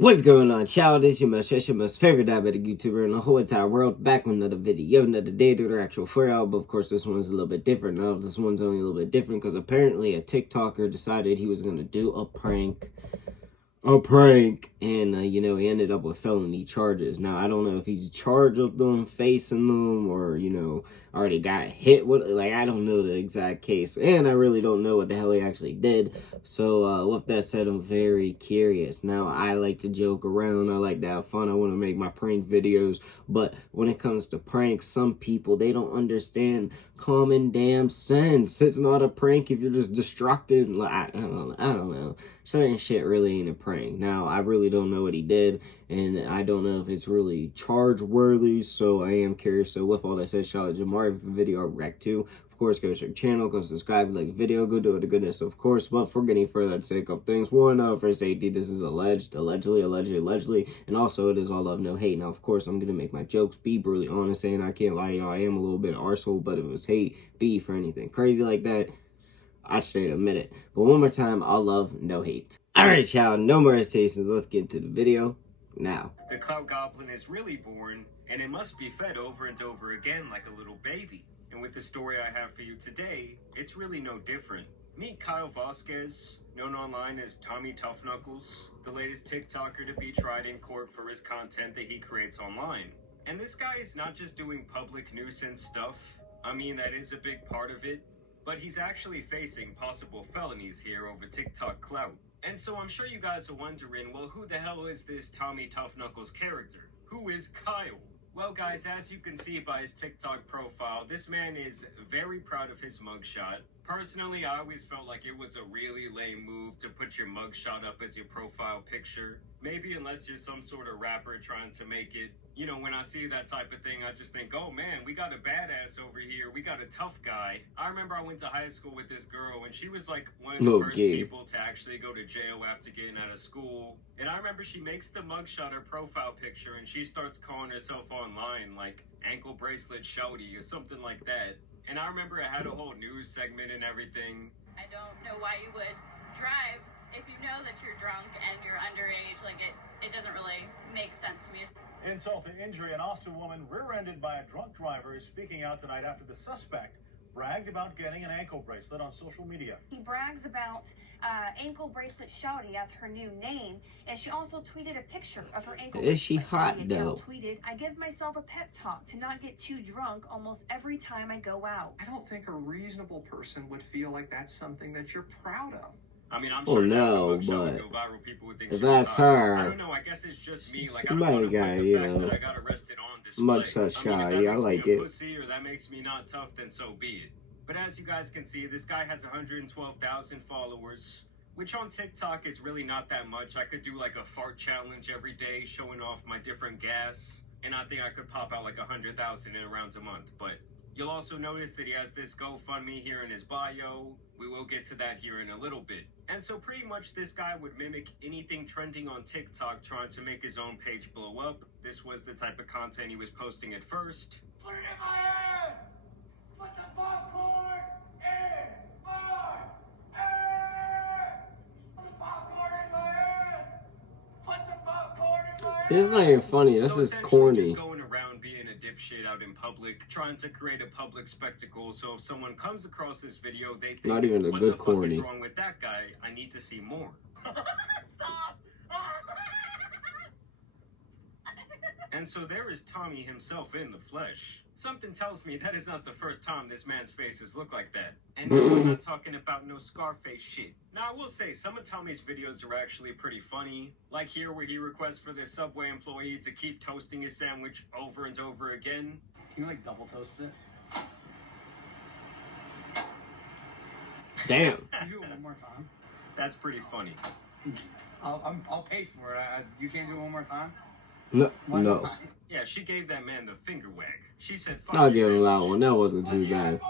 What's going on, child? It's your most favorite diabetic YouTuber in the whole entire world, back with another video, another day to the actual 4 hour, but of course this one's a little bit different. Now this one's only a little bit different because apparently a TikToker decided he was going to do a prank, and he ended up with felony charges. Now I don't know if he's charged with them, facing them, or already got hit with, like, I don't know the exact case, and I really don't know what the hell he actually did. So with that said, I'm very curious. Now I like to joke around, I like to have fun, I want to make my prank videos, but when it comes to pranks, some people, they don't understand common damn sense. It's not a prank if you're just distracted. Like, I don't know. Certain shit really ain't a prank. Now, I really don't know what he did, and I don't know if it's really charge-worthy, so I am curious. So with all that said, shout out to Jamari for video react 2. Of course, go to your channel, go subscribe, like the video, go do it the goodness, of course. But for getting further, I'd say a couple things. One, for safety, this is allegedly, and also it is all love, no hate. Now, of course, I'm gonna make my jokes, be brutally honest, saying I can't lie to y'all, I am a little bit arsehole, but if it was hate, beef, or anything crazy like that, I'd straight admit it. But one more time, all love, no hate. Alright, y'all, no more hesitations, let's get into the video now. The cloud goblin is really born, and it must be fed over and over again like a little baby. And with the story I have for you today, it's really no different. Meet Kyle Vasquez, known online as Tommy Tough Knuckles, the latest TikToker to be tried in court for his content that he creates online. And this guy is not just doing public nuisance stuff. I mean, that is a big part of it, but he's actually facing possible felonies here over TikTok clout. And so I'm sure you guys are wondering, well, who the hell is this Tommy Tough Knuckles character? Who is Kyle? Well, guys, as you can see by his TikTok profile, this man is very proud of his mugshot. Personally, I always felt like it was a really lame move to put your mugshot up as your profile picture. Maybe unless you're some sort of rapper trying to make it. You know, when I see that type of thing, I just think, oh man, we got a badass over here. We got a tough guy. I remember I went to high school with this girl, and she was like one of the first people to actually go to jail after getting out of school. And I remember she makes the mugshot her profile picture, and she starts calling herself online like ankle bracelet shouty or something like that. And I remember it had a whole news segment and everything. I don't know why you would drive if you know that you're drunk and you're underage. Like, it doesn't really make sense to me. Insult to injury. An Austin woman rear-ended by a drunk driver is speaking out tonight after the suspect bragged about getting an ankle bracelet on social media. He brags about ankle bracelet shouty as her new name, and she also tweeted a picture of her ankle bracelet. Is she hot though? Tweeted, I give myself a pep talk to not get too drunk almost every time I go out. I don't think a reasonable person would feel like that's something that you're proud of. I mean, I'm sure no, but people would think if that's her, I don't know, I guess it's just me. Like, I don't want to guy, the fact that I got arrested on display. Mugshot shy, I like it. Pussy, or that makes me not tough, then so be it. But as you guys can see, this guy has 112,000 followers, which on TikTok is really not that much. I could do like a fart challenge every day, showing off my different gas, and I think I could pop out like 100,000 in around a month. But you'll also notice that he has this GoFundMe here in his bio. We will get to that here in a little bit. And so pretty much this guy would mimic anything trending on TikTok, trying to make his own page blow up. This was the type of content he was posting at first. Put it in my ass! Put the popcorn in my ass! Put the popcorn in my ass! Put the popcorn in my ass! This is not even funny, this is corny. Just going around being a dipshit out in public, trying to create a public spectacle. So if someone comes across this video, they think, not even a what good the fuck corny. is wrong with that guy? I need to see more. Stop! And so there is Tommy himself in the flesh. Something tells me that is not the first time this man's faces look like that. And no, I'm not talking about no Scarface shit. Now, I will say, some of Tommy's videos are actually pretty funny. Like here, where he requests for this Subway employee to keep toasting his sandwich over and over again. Can you, like, double toast it? Damn. Can you do it one more time? That's pretty funny. I'll pay for it. You can't do it one more time? No. Yeah, she gave that man the finger wag. She said, fuck I'll give him that one. That wasn't too bad.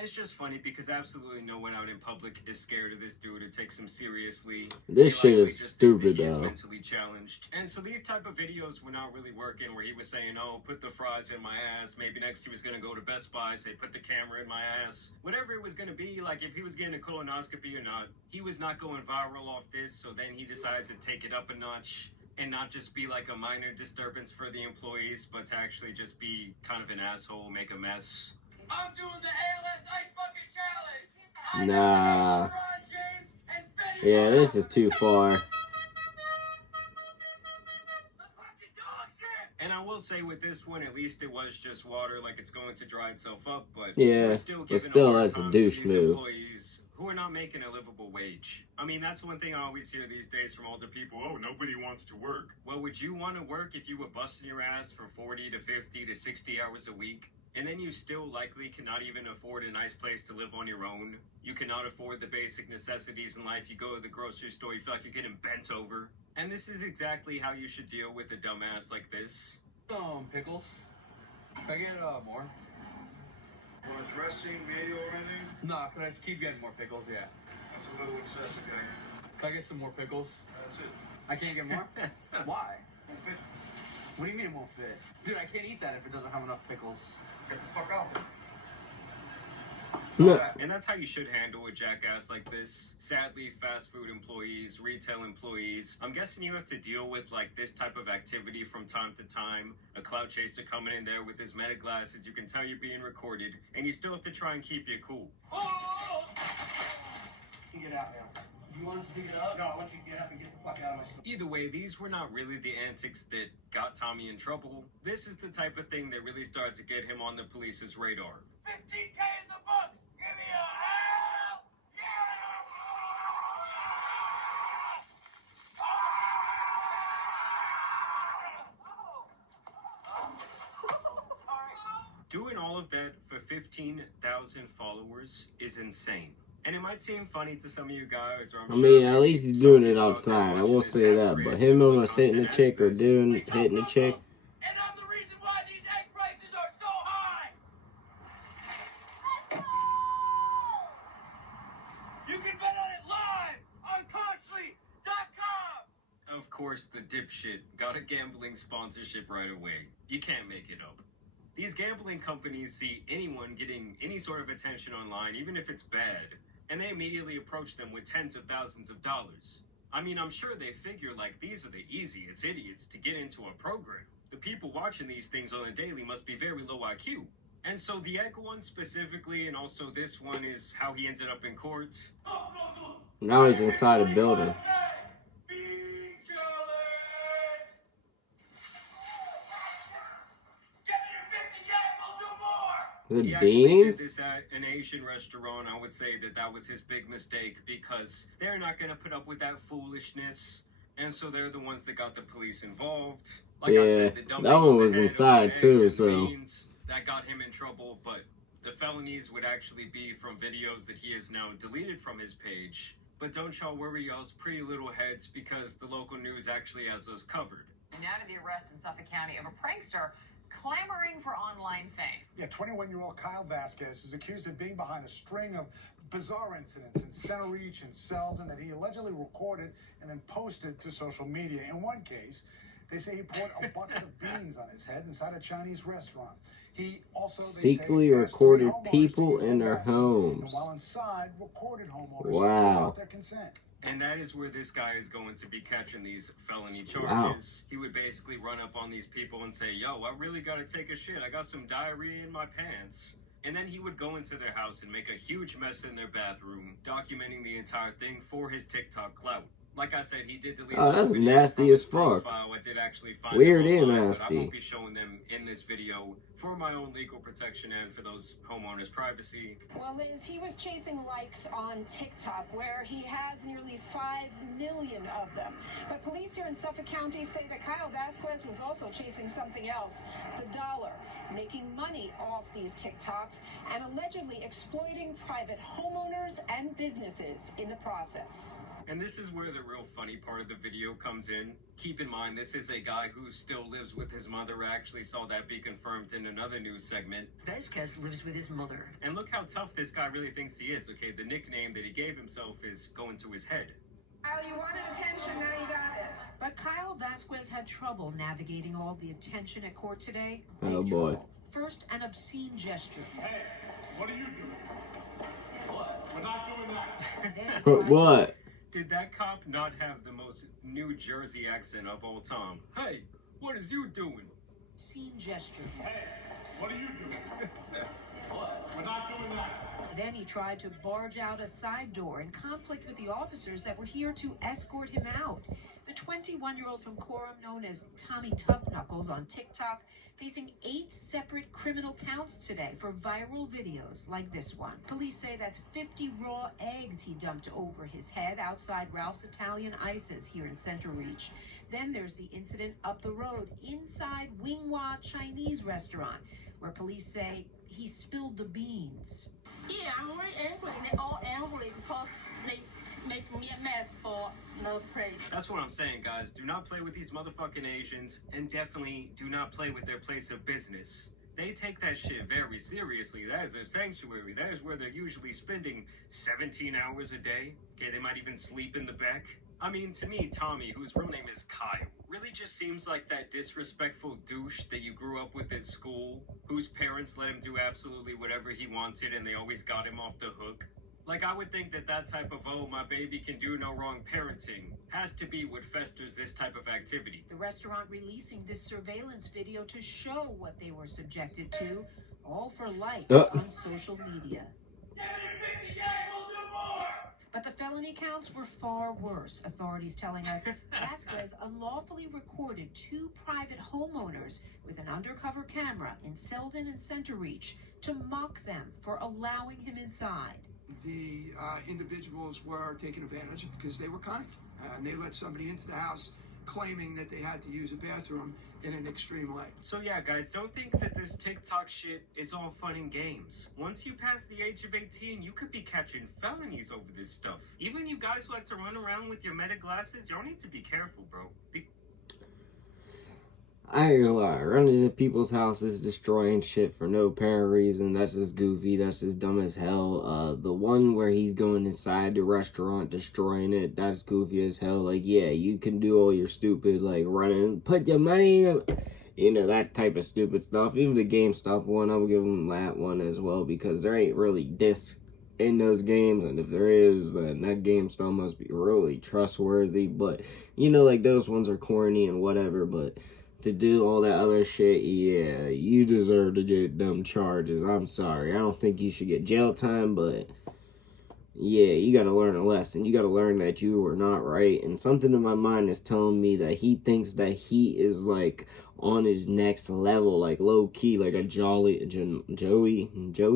And it's just funny because absolutely no one out in public is scared of this dude or takes him seriously. This shit is stupid, He is though. mentally challenged. And so these type of videos were not really working, where he was saying, oh, put the fries in my ass. Maybe next he was going to go to Best Buy, say, put the camera in my ass. Whatever it was going to be, like if he was getting a colonoscopy or not, he was not going viral off this. So then he decided to take it up a notch and not just be like a minor disturbance for the employees, but to actually just be kind of an asshole, make a mess. I'm doing the ALS Ice Bucket Challenge. Nah. LeBron James and Fetty Yeah, this is too far. And I will say with this one, at least it was just water, like it's going to dry itself up, but Yeah, we're still but giving still, hard that's a time douche to these move. employees who are not making a livable wage. I mean, that's one thing I always hear these days from older people. Oh, nobody wants to work. Well, would you want to work if you were busting your ass for 40 to 50 to 60 hours a week? And then you still likely cannot even afford a nice place to live on your own. You cannot afford the basic necessities in life. You go to the grocery store, you feel like you're getting bent over. And this is exactly how you should deal with a dumbass like this. Pickles. Can I get more? Want dressing, mayo, or anything? No, can I just keep getting more pickles? Yeah. That's a little excessive, guy. Can I get some more pickles? That's it. I can't get more? Why? Won't fit. What do you mean it won't fit? Dude, I can't eat that if it doesn't have enough pickles. Get the fuck out. And that's how you should handle a jackass like this. Sadly, fast food employees, retail employees, I'm guessing you have to deal with like this type of activity from time to time. A clout chaser coming in there with his meta glasses, you can tell you're being recorded, and you still have to try and keep your cool. Oh! You get out now. You want us to pick it up? No, I want you to get up and get the fuck out of my store. Either way, these were not really the antics that got Tommy in trouble. This is the type of thing that really started to get him on the police's radar. 15K in the books! Give me a hell! Doing all of that for 15,000 followers is insane. And it might seem funny to some of you guys, or I'm I sure mean, at least he's some doing it people out there outside. I watching will this say have that. created But him similar almost hitting a content chick as or this. hitting a chick. And I'm the reason why these egg prices are so high! You can bet on it live on Costly.com! Of course, the dipshit got a gambling sponsorship right away. You can't make it up. These gambling companies see anyone getting any sort of attention online, even if it's bad, and they immediately approach them with tens of thousands of dollars. I mean, I'm sure they figure like these are the easiest idiots to get into a program. The people watching these things on a daily must be very low IQ. And so the egg one specifically, and also this one, is how he ended up in court. Now he's inside a building. Is He it actually beans? did this at an Asian restaurant. I would say that that was his big mistake because they're not going to put up with that foolishness. And so they're the ones that got the police involved. Like I said, the Yeah, dumping that of one the was head inside over too, eggs and so. beans, that got him in trouble. But the felonies would actually be from videos that he has now deleted from his page. But don't y'all worry y'all's pretty little heads because the local news actually has us covered. Now to the arrest in Suffolk County of a prankster clamoring for online fame. Yeah, 21-year-old Kyle Vasquez is accused of being behind a string of bizarre incidents in Center Reach and Selden that he allegedly recorded and then posted to social media. In one case, they say he poured a bucket of beans on his head inside a Chinese restaurant. He also, Secretly recorded people in their homes. And while inside, recorded homeowners Wow. without their consent. And that is where this guy is going to be catching these felony charges. Wow. He would basically run up on these people and say, yo, I really got to take a shit. I got some diarrhea in my pants. And then he would go into their house and make a huge mess in their bathroom, documenting the entire thing for his TikTok clout. Like I said, he did delete Oh, those that's videos nasty from as his fuck. profile. I did actually find Weird them and online, nasty. But I won't be showing them in this video for my own legal protection and for those homeowners' privacy. Well, Liz, he was chasing likes on TikTok, where he has nearly 5 million of them. But police here in Suffolk County say that Kyle Vasquez was also chasing something else, the dollar, making money off these TikToks and allegedly exploiting private homeowners and businesses in the process. And this is where the real funny part of the video comes in. Keep in mind, this is a guy who still lives with his mother. I actually saw that be confirmed in another news segment. Vasquez lives with his mother. And look how tough this guy really thinks he is, okay? The nickname that he gave himself is going to his head. Kyle, you wanted attention, now you got it. But Kyle Vasquez had trouble navigating all the attention at court today. Oh boy. First, an obscene gesture. Hey, what are you doing? What? We're not doing that. Then he tried What? Did that cop not have the most New Jersey accent of all time? Hey, what is you doing? Obscene gesture. Hey, what are you doing? What? We're not doing that. Then he tried to barge out a side door in conflict with the officers that were here to escort him out. The 21-year-old from Coram, known as Tommy Tough Knuckles on TikTok, facing 8 separate criminal counts today for viral videos like this one. Police say that's 50 raw eggs he dumped over his head outside Ralph's Italian Ices here in Center Reach. Then there's the incident up the road inside Winghua Chinese restaurant, where police say he spilled the beans. Yeah, I'm really angry. They're all angry because they make me a mess for the place. That's what I'm saying, guys. Do not play with these motherfucking Asians, and definitely do not play with their place of business. They take that shit very seriously. That is their sanctuary. That is where they're usually spending 17 hours a day. Okay, they might even sleep in the back. I mean, to me, Tommy, whose real name is Kyle, really just seems like that disrespectful douche that you grew up with at school, whose parents let him do absolutely whatever he wanted and they always got him off the hook. Like, I would think that that type of, oh, my baby can do no wrong parenting, has to be what festers this type of activity. The restaurant releasing this surveillance video to show what they were subjected to, all for likes on social media. But the felony counts were far worse, authorities telling us. Vasquez unlawfully recorded 2 private homeowners with an undercover camera in Selden and Center Reach to mock them for allowing him inside. The individuals were taken advantage of because they were kind, and they let somebody into the house claiming that they had to use a bathroom in an extreme way. So yeah, guys, don't think that this TikTok shit is all fun and games. Once you pass the age of 18, you could be catching felonies over this stuff. Even you guys who like to run around with your meta glasses, y'all need to be careful, bro. I ain't gonna lie, running into people's houses, destroying shit for no apparent reason, that's just goofy, that's just dumb as hell. The one where he's going inside the restaurant, destroying it, that's goofy as hell. Like, yeah, you can do all your stupid, like, running, put your money in, you know, that type of stupid stuff. Even the GameStop one, I'll give them that one as well, because there ain't really discs in those games, and if there is, then that GameStop must be really trustworthy. But, you know, like, those ones are corny and whatever, but to do all that other shit, yeah, you deserve to get dumb charges. I'm sorry. I don't think you should get jail time, but yeah, you gotta learn a lesson. You gotta learn that you were not right. And something in my mind is telling me that he thinks that he is, like, on his next level, like, low-key, like a Joey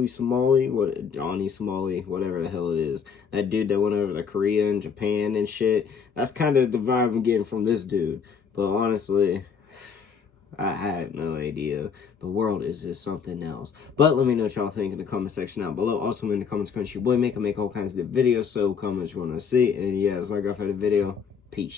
Somali? What, Johnny Somali? Whatever the hell it is. That dude that went over to Korea and Japan and shit. That's kind of the vibe I'm getting from this dude. But honestly, I have no idea. The world is just something else. But let me know what y'all think in the comment section down below. Also in the comments, your boy make all kinds of videos, so comment what you want to see. And yeah, that's all I got for the video. Peace.